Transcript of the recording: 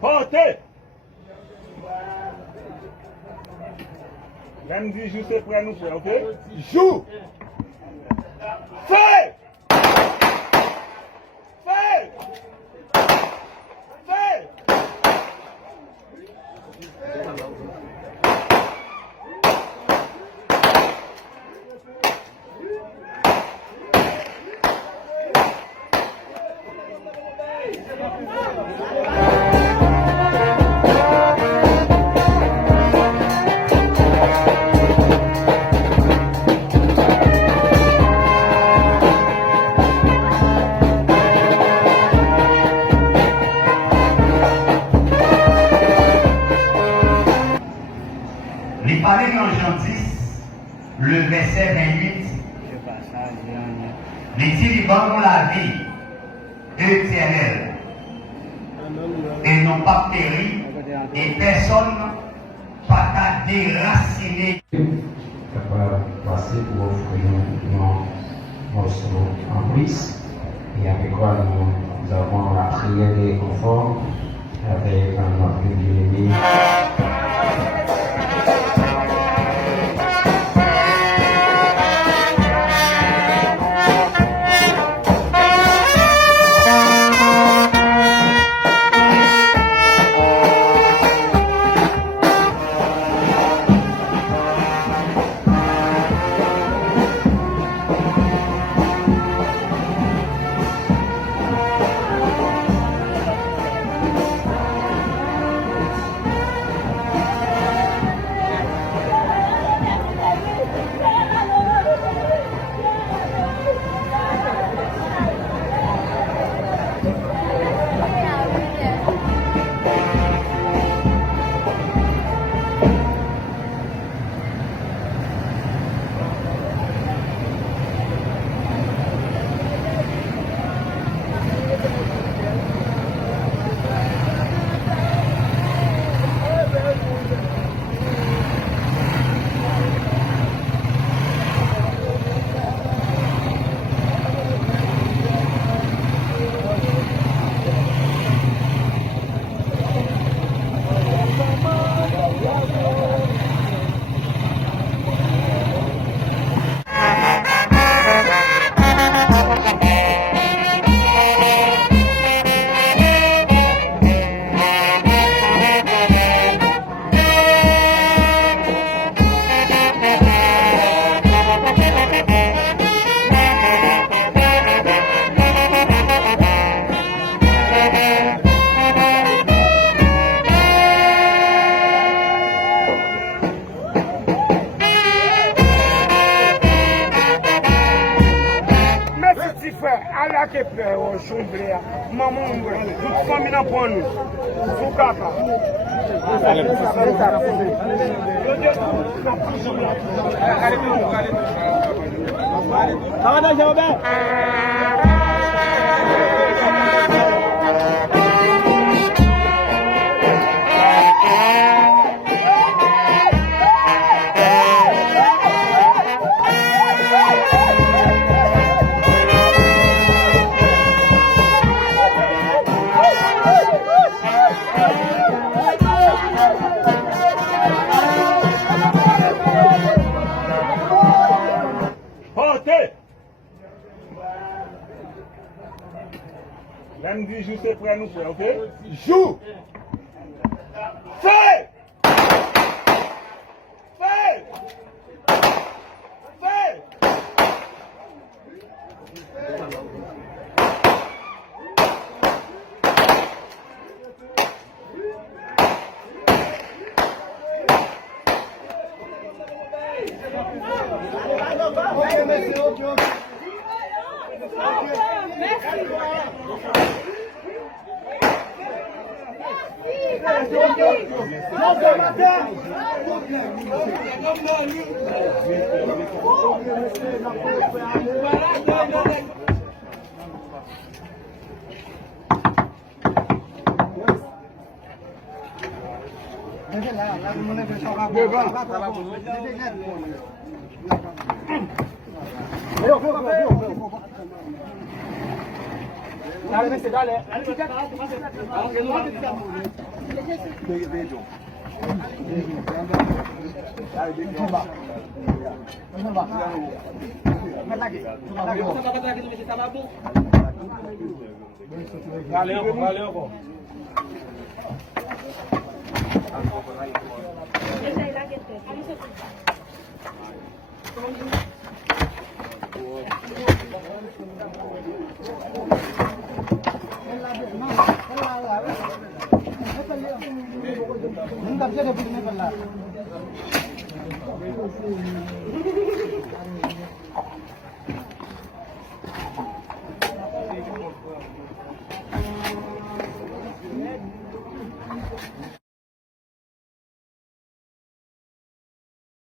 Portez. Même dit joue, c'est prêt à nous faire, ok? Joue. Fais. Fais. Fais. Les palais dans Jean 10, le verset 28, les dirigeants la vie éternelle et non pas péri, et personne pas qu'à déraciner. Capable de passer pour offrir un morceau en plus, et avec quoi nous avons la prière des conforts avec notre bien-aimé. Allah ke play o shumbre mamu ngwe famille na ponu sukaka Ada jawaban Même dit joue, c'est prêt à nous faire, ok? Joue! Fais! Fais! Fais! Valeu.